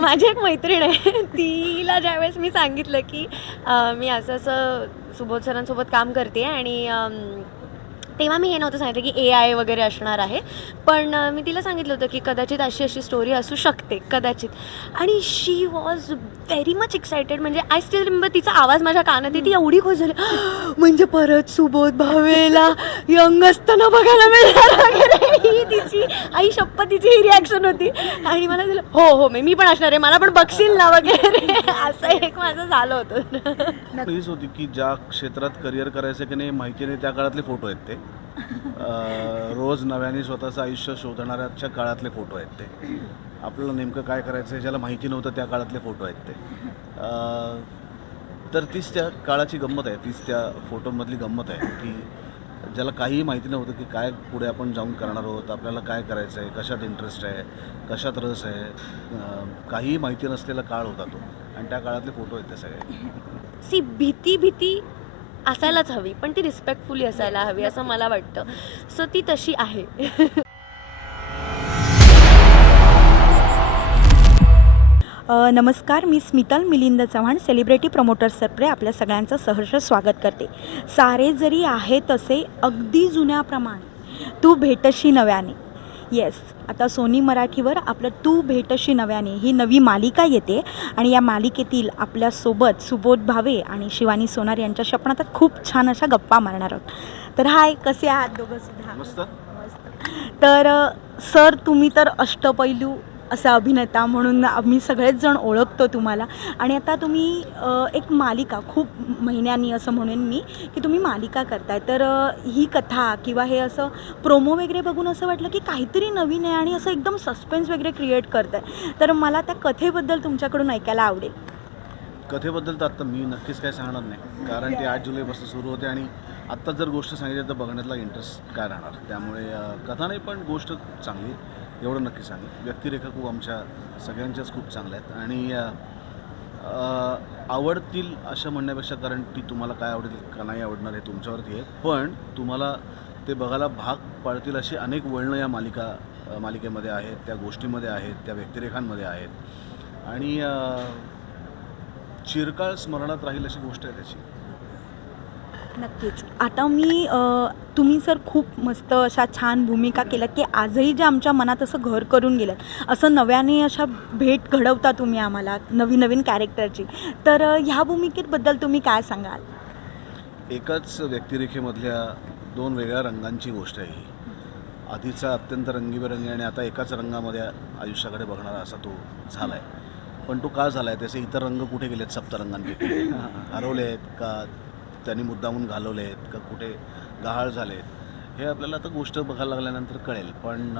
माझी एक मैत्रीण आहे, तिला ज्यावेळेस मी सांगितलं की मी असं असं सुबोध सरांसोबत काम करते आणि तेव्हा मी हे नव्हतं सांगितलं की AI वगैरे असणार आहे, पण मी तिला सांगितलं होतं की कदाचित अशी अशी स्टोरी असू शकते कदाचित. आणि शी वॉज व्हेरी मच एक्सायटेड. म्हणजे आय स्टील रिमेंबर तिचा आवाज माझ्या कानात ती एवढी खुश झाली, म्हणजे परत सुबोध भावेला यंग असताना बघायला मिळणार वगैरे. ही तिची आई शपथीची ही रिॲक्शन होती. आणि मला दिलं हो हो मी पण असणार आहे, मला पण बघशील ना वगैरे. असं एक माझं झालं होतं. हीच होती की ज्या क्षेत्रात करिअर करायचं की नाही माहिती नाही त्या काळातले फोटो आहेत ते. रोज नव्याने स्वतःचं आयुष्य शोधणाऱ्याच्या काळातले फोटो आहेत ते. आपल्याला नेमकं काय करायचं ज्याला माहिती नव्हतं त्या काळातले फोटो आहेत ते. तर तीच त्या काळाची गंमत आहे, तीच त्या फोटोमधली गंमत आहे की ज्याला काहीही माहिती नव्हतं की काय पुढे आपण जाऊन करणार आहोत, आपल्याला काय करायचं आहे, कशात इंटरेस्ट आहे, कशात रस आहे, काहीही माहिती नसलेला काळ होता तो. आणि त्या काळातले फोटो आहेत ते सगळे. भीती असायलाच हवी, पण ती रिस्पेक्टफुली असायला हवी असं मला वाटतं. सो ती तशी आहे. नमस्कार, मी स्मितल मिलिंद चव्हाण, सेलिब्रिटी प्रमोटर सर्प्रे आपल्या सगळ्यांचं सहर्ष स्वागत करते. सारे जरी आहे तसे अगदी जुन्याप्रमाणे तू भेटशी नव्याने. येस, आता सोनी मराठीवर आपलं तू भेटशी नव्याने ही नवी मालिका येते आणि या मालिकेतील आपल्यासोबत सुबोध भावे आणि शिवानी सोनार यांच्याशी आपण आता खूप छान अशा गप्पा मारणार आहोत. तर हाय, कसे आहात दोघं सुद्धा? मस्त. तर सर, तुम्ही तर अष्टपैलू असा अभिनेता म्हणून आम्ही सगळेच जण ओळखतो तुम्हाला. आणि आता तुम्ही एक मालिका खूप महिन्यांनी असं म्हणेन मी की तुम्ही मालिका करताय. तर ही कथा किंवा हे असं प्रोमो वगैरे बघून असं वाटलं की काहीतरी नवीन आहे आणि असं एकदम सस्पेन्स वगैरे क्रिएट करताय. तर मला त्या कथेबद्दल तुमच्याकडून ऐकायला आवडेल. कथेबद्दल तर आत्ता मी नक्कीच काय सांगणार नाही, कारण ती 8 जुलैपासून सुरू होते आणि आत्ता जर गोष्ट सांगितली तर बघण्यातला इंटरेस्ट काय राहणार. त्यामुळे कथा नाही, पण गोष्ट चांगली एवढं नक्की सांगेल. व्यक्तिरेखा खूप आमच्या सगळ्यांच्याच खूप चांगल्या आहेत आणि आवडतील असं म्हणण्यापेक्षा, कारण ती तुम्हाला काय आवडेल का नाही आवडणार हे तुमच्यावरती आहे, पण तुम्हाला ते बघायला भाग पाडतील अशी अनेक वळणं या मालिकेमध्ये आहेत, त्या गोष्टीमध्ये आहेत, त्या व्यक्तिरेखांमध्ये आहेत आणि चिरकाळ स्मरणात राहील अशी गोष्ट आहे त्याची. नक्कीच. आता तुम्ही सर खूप मस्त अशा छान भूमिका केल्या की आजही जे आमच्या मनात असं घर करून गेलं, असं नव्याने अशा भेट घडवता तुम्ही आम्हाला नवीन कॅरेक्टरची. तर ह्या भूमिकेबद्दल तुम्ही काय सांगाल? एकाच व्यक्तिरेखेमधल्या 2 वेगळ्या रंगांची गोष्ट आहे ही. आधीचा अत्यंत रंगीबेरंगी आणि आता एकाच रंगामध्ये आयुष्याकडे बघणारा असा तो झाला आहे. पण तो का झाला आहे, त्याचे इतर रंग कुठे गेलेत? सप्तरंगांपैकी हरवले आहेत का, त्यांनी मुद्दामून घालवले आहेत का, कुठे गहाळ झाले आहेत, हे आपल्याला आता गोष्ट बघायला लागल्यानंतर कळेल. पण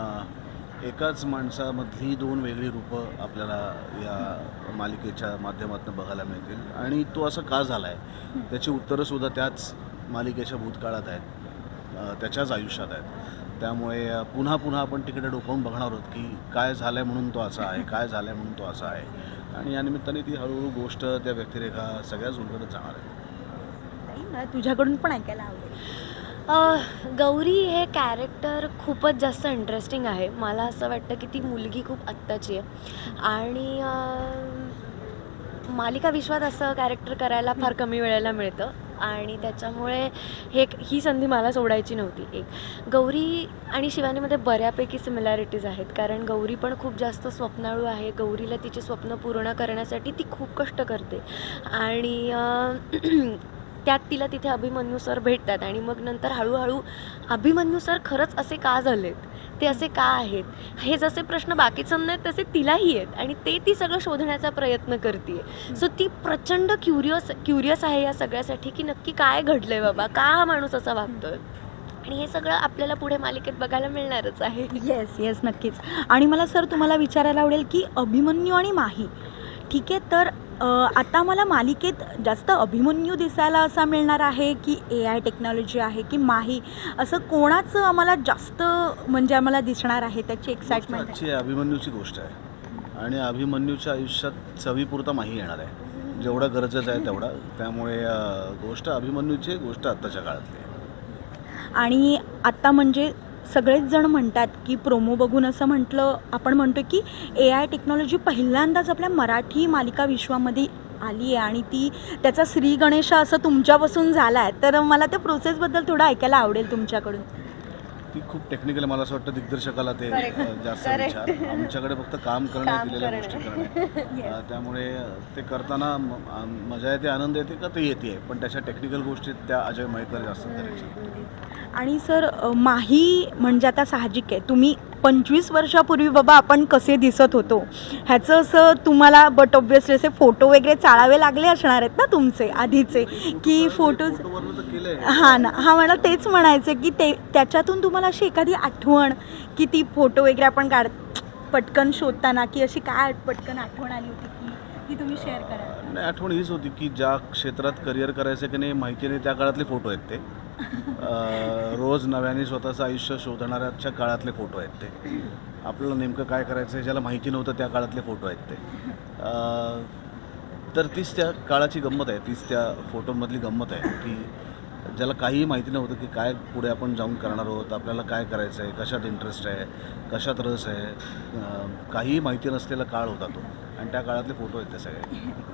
एकाच माणसामधली 2 वेगळी रूपं आपल्याला या मालिकेच्या माध्यमातून बघायला मिळतील आणि तो असं का झाला आहे त्याची उत्तरंसुद्धा त्याच मालिकेच्या भूतकाळात आहेत, त्याच्याच आयुष्यात आहेत. त्यामुळे पुन्हा आपण तिकडे डोकावून बघणार आहोत की काय झालं आहे म्हणून तो असा आहे, काय झालं आहे म्हणून तो असा आहे. आणि या निमित्ताने ती हळूहळू गोष्ट, त्या व्यक्तिरेखा सगळ्याच उलगडत जाणार आहे. तुझ्याकडून पण ऐकायला आवडेल. गौरी हे कॅरेक्टर खूपच जास्त इंटरेस्टिंग आहे. मला असं वाटतं की ती मुलगी खूप आत्ताची आहे आणि मालिका विश्वात असं कॅरेक्टर करायला फार कमी वेळेला मिळतं आणि त्याच्यामुळे ही संधी मला सोडायची नव्हती. एक गौरी आणि शिवानीमध्ये बऱ्यापैकी सिमिलॅरिटीज आहेत, कारण गौरी पण खूप जास्त स्वप्नाळू आहे. गौरीला तिची स्वप्न पूर्ण करण्यासाठी ती खूप कष्ट करते आणि त्यात तिला तिथे अभिमन्यू सर भेटतात आणि मग नंतर हळूहळू अभिमन्यू सर खरंच असे का झालेत, ते असे का आहेत, हे जसे प्रश्न बाकीच्यांना आहेत तसे तिलाही आहेत आणि ती सगळं शोधण्याचा प्रयत्न करते. सो ती प्रचंड क्युरियस आहे या सगळ्यासाठी की नक्की काय घडलंय बाबा, का हा माणूस असा वागतोय. आणि हे सगळं आपल्याला पुढे मालिकेत बघायला मिळणारच आहे. येस नक्कीच. आणि मला सर तुम्हाला विचारायला आवडेल की अभिमन्यू आणि माही, ठीक आहे, तर आता मला मालिकेत जास्त अभिमन्यू दिसायला असा मिळणार आहे की AI टेक्नॉलॉजी आहे की माही, असं कोणाचं आम्हाला जास्त म्हणजे आम्हाला दिसणार आहे त्याची एक्साइटमेंट आजची अभिमन्यूची गोष्ट आहे आणि अभिमन्यूच्या आयुष्यात चवीपुरता माही येणार आहे, जेवढं गरजेचं आहे तेवढा. त्यामुळे गोष्ट अभिमन्यूची गोष्ट आत्ताच्या काळातली आहे. आणि आता म्हणजे सगळेच जण म्हणतात की प्रोमो बघून असं म्हटलं, आपण म्हणतो की AI टेक्नॉलॉजी पहिल्यांदाच आपल्या मराठी मालिका विश्वामध्ये आली आहे आणि ती त्याचा श्री गणेश असं तुमच्यापासून झाला आहे. तर मला त्या प्रोसेसबद्दल थोडं ऐकायला आवडेल तुमच्याकडून. ती खूप टेक्निकल, मला असं वाटतं दिग्दर्शकाला ते जास्त Correct. विचार, आमच्याकडे फक्त काम करणे, काम दिलेल्या करणे. गोष्टी करणे. त्यामुळे ते करताना मजा येते, आनंद येते का ते येते, पण त्याच्या टेक्निकल गोष्टी त्या अजय मयेकर जास्त करायच्या. आणि सर माही म्हणजे आता साहजिक आहे, तुम्ही 25 वर्षापूर्वी बाबा आपण कसे दिसत होतो ह्याचं असं तुम्हाला, बट ऑब्विसली असे फोटो वगैरे चाळावे लागले असणार आहेत ना तुमचे आधीचे की फोटोज. फोटोवरनं तर केलंय. हां ना, हा मला तेच म्हणायचं की ते त्याच्यातून तुम्हाला अशी एखादी आठवण की ती फोटो वगैरे आपण पटकन शोधताना की अशी काय पटकन आठवण आली होती की ती तुम्ही शेअर करा. नाही, आठवण हीच होती की ज्या क्षेत्रात करिअर करायचं की नाही माहिती नाही, त्या काळातले फोटो आहेत ते. रोज नव्याने स्वतःचं आयुष्य शोधणाऱ्याच्या काळातले फोटो आहेत ते. आपल्याला नेमकं काय करायचं आहे ज्याला माहिती नव्हतं त्या काळातले फोटो आहेत ते. तर तीच त्या काळाची गंमत आहे, तीच त्या फोटोमधली गंमत आहे की ज्याला काहीही माहिती नव्हतं की काय पुढे आपण जाऊन करणार आहोत, आपल्याला काय करायचं आहे, कशात इंटरेस्ट आहे, कशात रस आहे, काहीही माहिती नसलेला काळ होता तो, आणि त्या काळातले फोटो आहेत ते सगळे.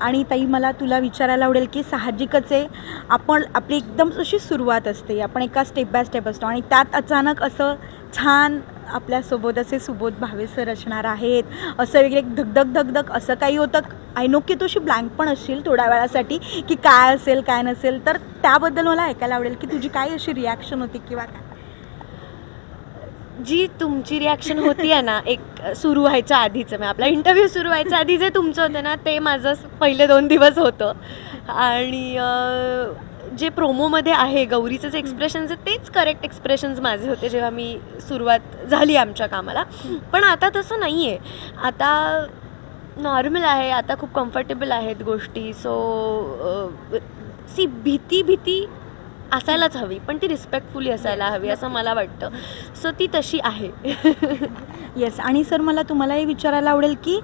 आणि ताई मला तुला विचारायला आवडेल की साहजिकच आहे, आपली एकदम अशी सुरुवात असते, आपण एका स्टेप बाय स्टेप असतो आणि त्यात अचानक असं छान आपल्यासोबत असे सुबोध भावे सर असणार आहेत, असं वगैरे धगधग धगधग असं काही होतं. आय नो की तुझी ब्लँक पण असशील थोड्या वेळासाठी की काय असेल काय नसेल, तर त्याबद्दल मला ऐकायला आवडेल की तुझी काय अशी रिॲक्शन होती किंवा काय. जी तुमची रिॲक्शन होती आहे ना, एक सुरू व्हायच्या आधीचं, म्हणजे आपला इंटरव्ह्यू सुरू व्हायच्या आधी जे तुमचं होतं ना, ते माझं पहिले 2 दिवस होतं. आणि जे प्रोमोमध्ये आहे गौरीचं जे एक्सप्रेशन्स आहे तेच करेक्ट एक्सप्रेशन्स माझे होते जेव्हा मी सुरुवात झाली आमच्या कामाला. पण आता तसं नाही आहे, आता नॉर्मल आहे, आता खूप कम्फर्टेबल आहेत गोष्टी. सो भीती असायलाच हवी, पण ती रिस्पेक्टफुली असायला हवी असं मला वाटतं. सो ती तशी आहे. येस. आणि सर मला तुम्हाला हे विचारायला आवडेल की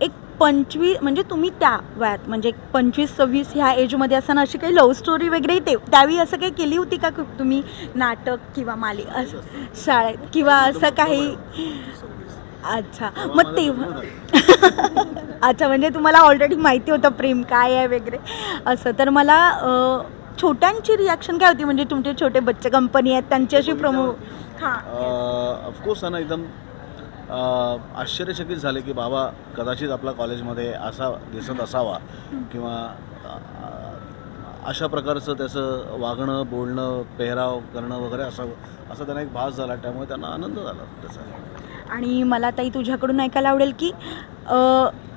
एक 25 म्हणजे तुम्ही त्या वयात म्हणजे 25-26 ह्या एजमध्ये असताना अशी काही लव्ह स्टोरी वगैरे त्यावेळी असं काही केली होती का तुम्ही, नाटक किंवा असं शाळेत किंवा असं काही. अच्छा, मग तेव्हा अच्छा, म्हणजे तुम्हाला ऑलरेडी माहिती होतं प्रेम काय आहे वगैरे असं. तर मला छोट्यांची रिॲक्शन काय होती, म्हणजे तुमचे छोटे बच्चे कंपनी आहेत त्यांची अशी प्रमो. हां, ऑफकोर्स ना, एकदम आश्चर्यचकित झाले की बाबा कदाचित आपला कॉलेजमध्ये असा दिसत असावा किंवा अशा प्रकारचं त्याचं वागणं, बोलणं, पेहराव करणं वगैरे असं त्यांना एक भास झाला, त्यामुळे त्यांना आनंद झाला त्याचा. आणि मला ताई तुझ्याकडून ऐकायला आवडेल की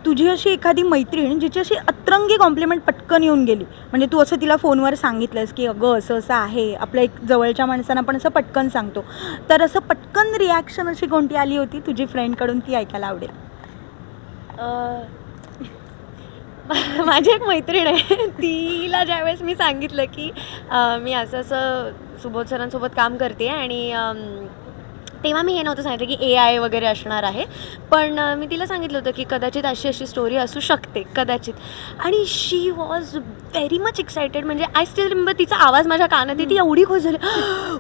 तुझी अशी एखादी मैत्रीण जिची अशी अतरंगी कॉम्प्लिमेंट पटकन येऊन गेली, म्हणजे तू असं तिला फोनवर सांगितलंस की अगं असं असं आहे, आपल्या एक जवळच्या माणसांना पण असं पटकन सांगतो, तर असं पटकन रिॲक्शन अशी कोणती आली होती तुझी फ्रेंडकडून, ती ऐकायला आवडेल. माझी एक मैत्रीण आहे, तिला ज्यावेळेस मी सांगितलं की मी असं सुबोध सरांसोबत काम करते आणि तेव्हा मी हे नव्हतं सांगितलं की AI वगैरे असणार आहे, पण मी तिला सांगितलं होतं की कदाचित अशी स्टोरी असू शकते कदाचित. आणि शी वॉज व्हेरी मच एक्सायटेड, म्हणजे आय स्टील रिमेंबर तिचा आवाज माझ्या कानात ती एवढी खुश झाली,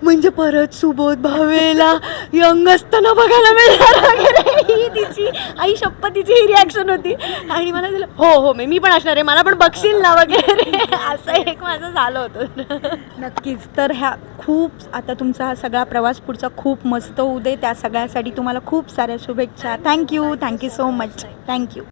म्हणजे परत सुबोध भावेला यंग असताना बघायला मिळणार वगैरे, ही तिची आई शपथ तिची ही रिॲक्शन होती. आणि मला दिलं हो मी पण असणार आहे, मला पण बघशील ना वगैरे, असं एक माझं झालं होतं. नक्कीच. तर ह्या खूप आता तुमचा हा सगळा प्रवास पुढचा खूप मस्त होऊ दे, त्या सगळ्यासाठी तुम्हाला खूप साऱ्या शुभेच्छा. Thank you so much. थँक्यू.